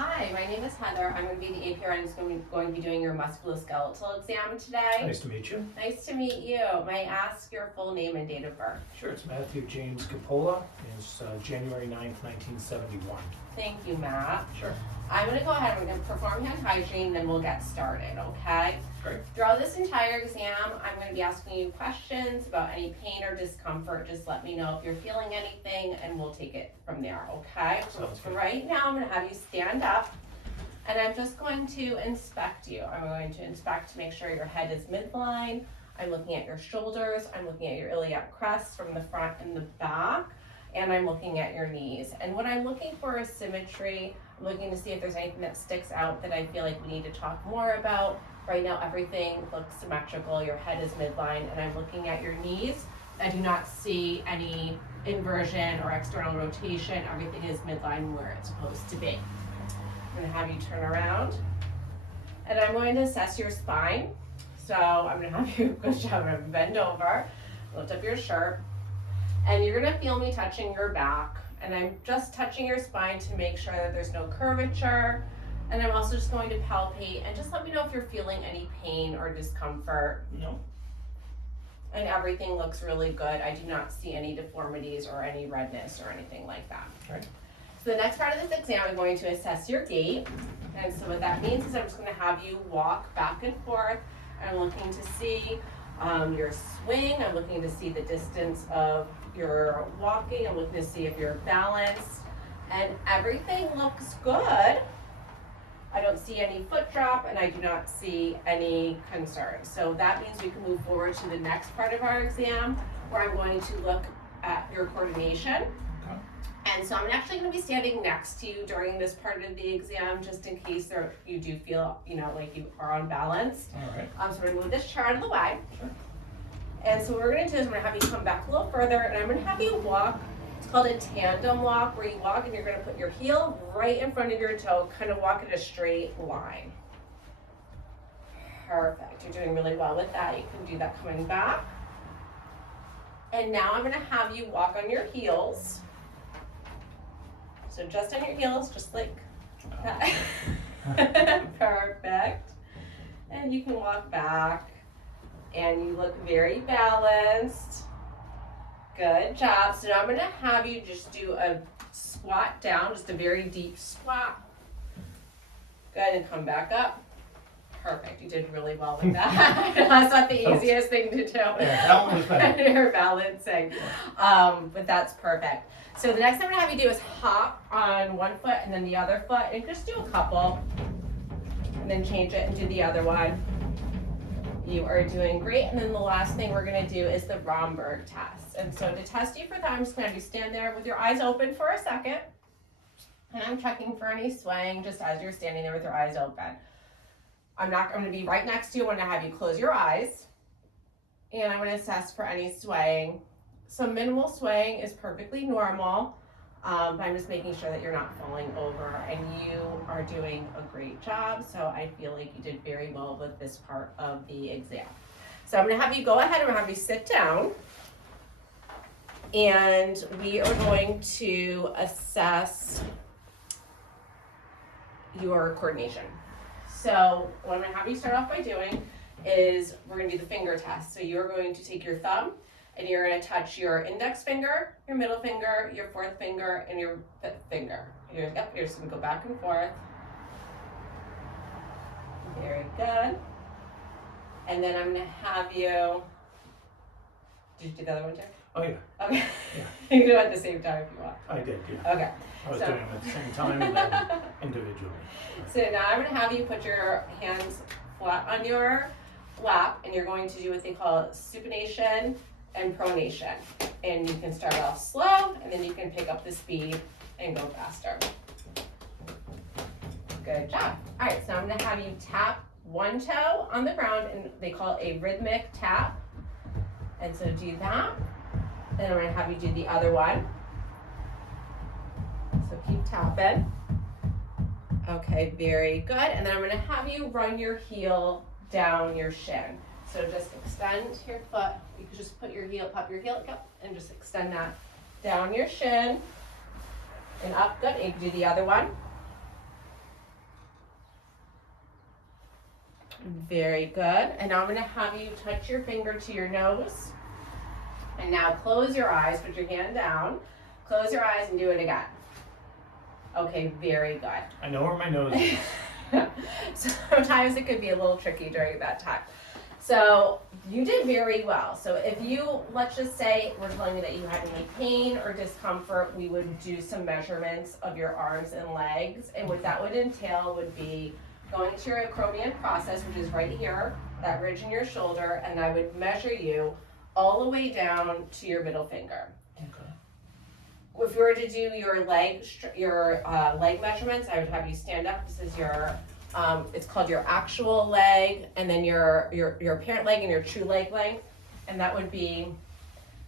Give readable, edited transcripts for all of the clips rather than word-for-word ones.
Hi, my name is Heather. I'm going to be the APR and I'm going to be doing your musculoskeletal exam today. Nice to meet you. Nice to meet you. May I ask your full name and date of birth? Sure, it's Matthew James Capola. It's January 9th, 1971. Thank you, Matt. Sure. I'm going to go ahead and we're going to perform hand hygiene, then we'll get started, okay? Great. Throughout this entire exam, I'm going to be asking you questions about any pain or discomfort. Just let me know if you're feeling anything and we'll take it from there, okay? Sounds good. Right now, I'm going to have you stand up and I'm just going to inspect you. I'm going to inspect to make sure your head is midline. I'm looking at your shoulders. I'm looking at your iliac crest from the front and the back. And I'm looking at your knees. And what I'm looking for is symmetry. I'm looking to see if there's anything that sticks out that I feel like we need to talk more about. Right now, everything looks symmetrical. Your head is midline, and I'm looking at your knees. I do not see any inversion or external rotation. Everything is midline where it's supposed to be. I'm gonna have you turn around, and I'm going to assess your spine. So I'm gonna have you, good job, I'm gonna bend over, lift up your shirt, and you're gonna feel me touching your back. And I'm just touching your spine to make sure that there's no curvature. And I'm also just going to palpate and just let me know if you're feeling any pain or discomfort. No. And everything looks really good. I do not see any deformities or any redness or anything like that. Right. So the next part of this exam, I'm going to assess your gait. And so what that means is I'm just going to have you walk back and forth. I'm looking to see your swing. I'm looking to see the distance of your walking. I'm looking to see if you're balanced. And everything looks good. I don't see any foot drop and I do not see any concerns. So that means we can move forward to the next part of our exam where I'm going to look at your coordination. Okay. And so I'm actually going to be standing next to you during this part of the exam just in case you do feel, like you are unbalanced. All right. So we're going to move this chair out of the way. Sure. And so what we're going to do is I'm going to have you come back a little further and I'm going to have you walk. It's called a tandem walk, where you walk and you're going to put your heel right in front of your toe, kind of walk in a straight line. Perfect. You're doing really well with that. You can do that coming back. And now I'm going to have you walk on your heels. So just on your heels, just like that. Perfect. And you can walk back. And you look very balanced. Good job. So now I'm going to have you just do a squat down, just a very deep squat. Go ahead and come back up. Perfect. You did really well with that. That's not the easiest thing to do. Yeah, that one was better. You're balancing. But that's perfect. So the next thing I'm going to have you do is hop on one foot and then the other foot. And just do a couple. And then change it and do the other one. You are doing great. And then the last thing we're going to do is the Romberg test. And so to test you for that, I'm just going to have you stand there with your eyes open for a second. And I'm checking for any swaying just as you're standing there with your eyes open. I'm going to be right next to you. I'm going to have you close your eyes. And I'm going to assess for any swaying. Some minimal swaying is perfectly normal. I'm just making sure that you're not falling over, and you are doing a great job. So I feel like you did very well with this part of the exam. So I'm going to have you go ahead and have you sit down, and we are going to assess your coordination. So what I'm going to have you start off by doing is we're going to do the finger test. So you're going to take your thumb and you're going to touch your index finger, your middle finger, your fourth finger, and your fifth finger. You're just going to go back and forth. Very good. And then I'm going to have you, did you do the other one too? Oh, yeah. Okay. Yeah. You can do it at the same time if you want. I did, yeah. Okay. I was doing them at the same time and then individually. So now I'm going to have you put your hands flat on your lap, and you're going to do what they call supination and pronation. And you can start off slow, and then you can pick up the speed and go faster. Good job. All right, so I'm going to have you tap one toe on the ground, and they call it a rhythmic tap. And so do that. Then I'm going to have you do the other one. So keep tapping. Okay, very good. And then I'm going to have you run your heel down your shin. So just extend your foot. You can just put your heel, pop your heel up, and just extend that down your shin and up. Good. And you can do the other one. Very good. And now I'm gonna have you touch your finger to your nose. And now close your eyes, put your hand down, close your eyes and do it again. Okay, very good. I know where my nose is. Sometimes it could be a little tricky during that time. So you did very well. So if you, let's just say we're telling you that you had any pain or discomfort, we would do some measurements of your arms and legs. And what that would entail would be going to your acromion process, which is right here, that ridge in your shoulder, and I would measure you all the way down to your middle finger. Okay. If you were to do your leg measurements, I would have you stand up. This is your, it's called your actual leg, and then your apparent leg and your true leg length. And that would be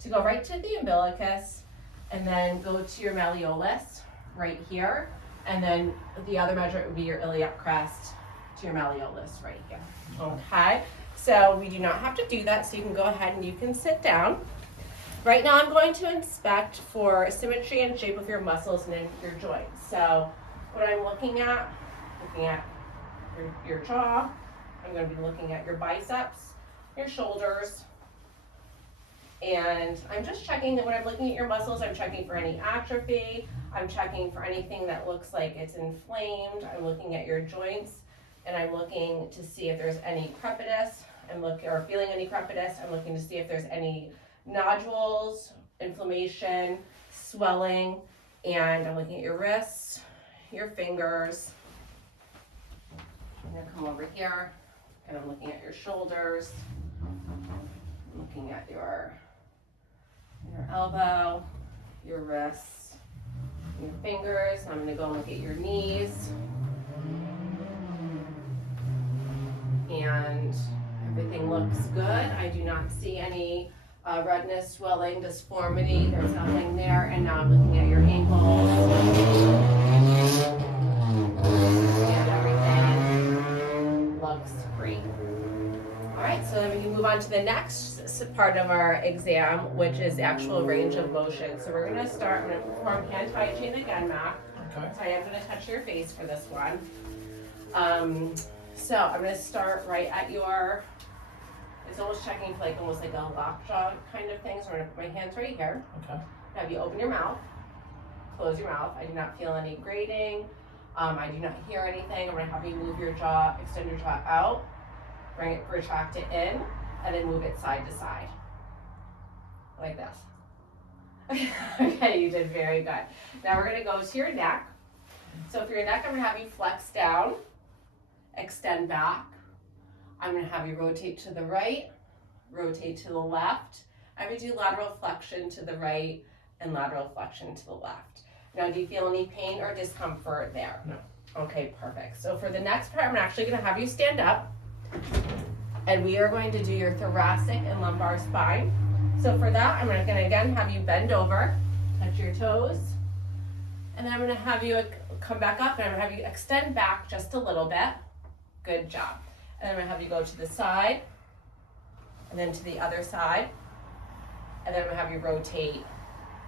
to go right to the umbilicus, and then go to your malleolus right here. And then the other measurement would be your iliac crest to your malleolus right here. Okay, so we do not have to do that, so you can go ahead and you can sit down. Right now I'm going to inspect for symmetry and shape of your muscles and in your joints. So what I'm looking at your jaw, I'm going to be looking at your biceps, your shoulders, and I'm just checking that when I'm looking at your muscles, I'm checking for any atrophy, I'm checking for anything that looks like it's inflamed, I'm looking at your joints, and I'm looking to see if there's any crepitus, or feeling any crepitus, I'm looking to see if there's any nodules, inflammation, swelling, and I'm looking at your wrists, your fingers. I'm gonna come over here, and I'm looking at your shoulders, I'm looking at your elbow, your wrists, your fingers. I'm gonna go and look at your knees. And everything looks good. I do not see any redness, swelling, disformity. There's nothing there. And now I'm looking at your ankles. And everything looks great. All right, so then we can move on to the next part of our exam, which is actual range of motion. So we're gonna start, I'm gonna perform hand hygiene again, Matt. Okay. So I am gonna touch your face for this one. So I'm gonna start right at your, it's almost checking for almost like a lockjaw kind of thing. So I'm gonna put my hands right here. Okay. Have you open your mouth, close your mouth. I do not feel any grating. I do not hear anything. I'm gonna have you move your jaw, extend your jaw out, bring it, retract it in, and then move it side to side. Like this. Okay, you did very good. Now we're gonna go to your neck. So for your neck, I'm gonna have you flex down, extend back. I'm gonna have you rotate to the right, rotate to the left. I'm gonna do lateral flexion to the right and lateral flexion to the left. Now, do you feel any pain or discomfort there? No. Okay, perfect. So for the next part, I'm actually gonna have you stand up, and we are going to do your thoracic and lumbar spine. So for that, I'm gonna again have you bend over, touch your toes, and then I'm gonna have you come back up, and I'm gonna have you extend back just a little bit. Good job. And then I'm gonna have you go to the side, and then to the other side, and then I'm gonna have you rotate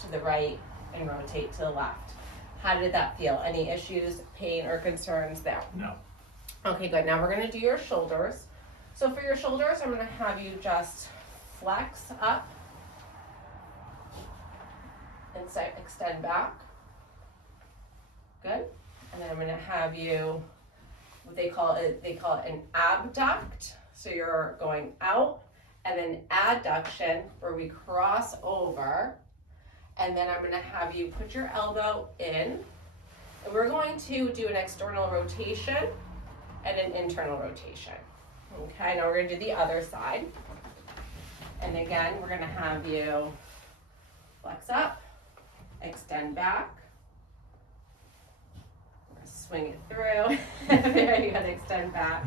to the right and rotate to the left. How did that feel? Any issues, pain, or concerns there? No. Okay, good. Now we're gonna do your shoulders. So for your shoulders, I'm gonna have you just flex up and extend back. Good. And then I'm gonna have you, what they call it an abduct. So you're going out, and then adduction, where we cross over. And then I'm gonna have you put your elbow in, and we're going to do an external rotation and an internal rotation. Okay, now we're gonna do the other side. And again, we're gonna have you flex up, extend back, swing it through. Very good, extend back.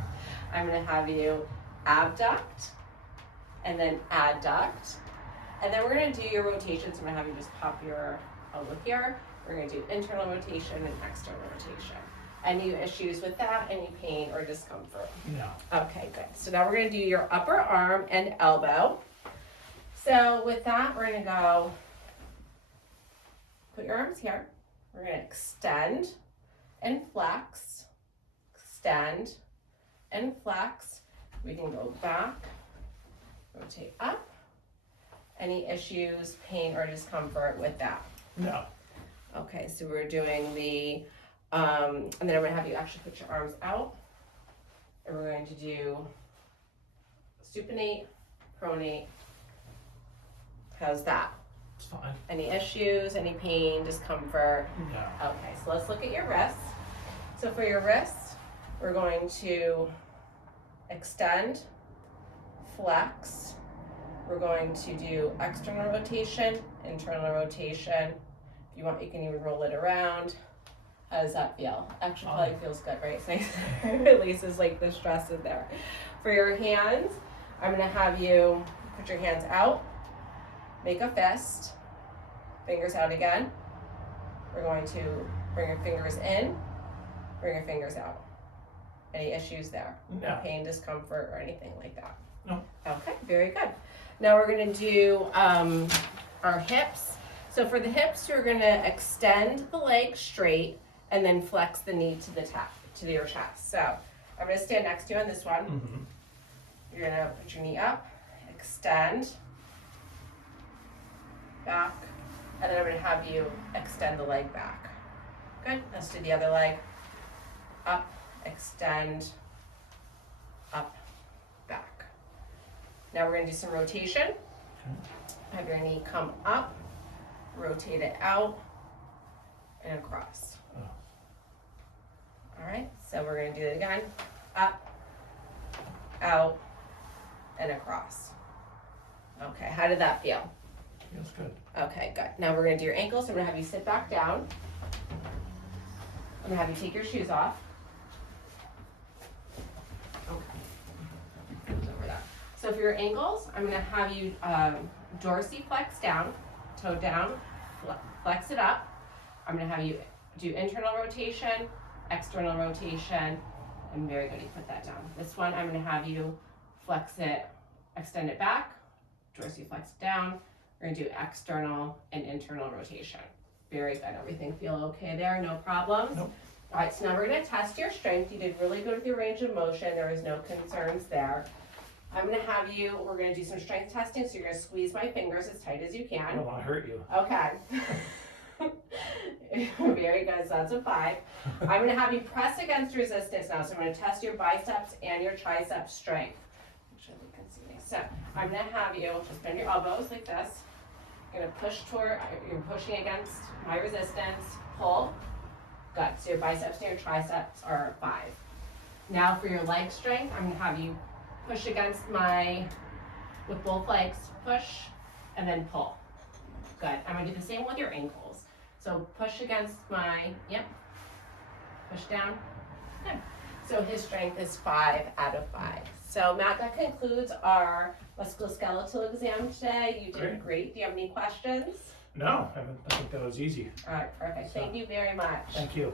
I'm gonna have you abduct, and then adduct. And then we're gonna do your rotations. I'm gonna have you just pop your elbow here. We're gonna do internal rotation and external rotation. Any issues with that? Any pain or discomfort? No. Okay, good. So now we're gonna do your upper arm and elbow. So with that, we're gonna go, put your arms here. We're gonna extend and flex, extend and flex. We can go back, rotate up. Any issues, pain, or discomfort with that? No. Okay, so we're doing the, and then I'm gonna have you actually put your arms out. And we're going to do supinate, pronate. How's that? It's fine. Any issues, any pain, discomfort? No. Okay, so let's look at your wrists. So for your wrists, we're going to extend, flex. We're going to do external rotation, internal rotation. If you want, you can even roll it around. How does that feel? Actually, probably feels good, right? It's nice. Releases like the stress in there. For your hands, I'm gonna have you put your hands out, make a fist, fingers out again. We're going to bring your fingers in, bring your fingers out. Any issues there? No. Pain, discomfort, or anything like that? No. Okay, very good. Now we're gonna do our hips. So for the hips, you're gonna extend the leg straight and then flex the knee to your chest. So I'm gonna stand next to you on this one. Mm-hmm. You're gonna put your knee up, extend, back, and then I'm gonna have you extend the leg back. Good, let's do the other leg. Up, extend, up, back. Now we're gonna do some rotation. Okay. Have your knee come up, rotate it out, and across. Oh. All right, so we're gonna do it again. Up, out, and across. Okay, how did that feel? Feels good. Okay, good. Now we're gonna do your ankles. So I'm gonna have you sit back down. I'm gonna have you take your shoes off. Okay. Over that. So for your ankles, I'm gonna have you dorsiflex down, toe down, flex it up. I'm gonna have you do internal rotation, external rotation, and very good, you put that down. This one, I'm gonna have you flex it, extend it back, dorsiflex it down. We're gonna do external and internal rotation. Very good, everything feel okay there, no problems? Nope. All right, so now we're gonna test your strength. You did really good with your range of motion. There was no concerns there. I'm gonna have you, we're gonna do some strength testing, so you're gonna squeeze my fingers as tight as you I can. don't want to hurt you. Okay. Very good, so that's a 5. I'm gonna have you press against resistance now, so I'm gonna test your biceps and your tricep strength. Make sure you can see me. So I'm gonna have you just bend your elbows like this. You're gonna push toward, you're pushing against my resistance, pull. Good, so your biceps and your triceps are 5. Now for your leg strength, I'm gonna have you push against with both legs, push, and then pull. Good, I'm gonna do the same with your ankles. So push against push down, good. So his strength is 5 out of 5. So Matt, that concludes our musculoskeletal exam today. You did great. Do you have any questions? No, I think that was easy. All right, perfect. Thank you very much. Thank you.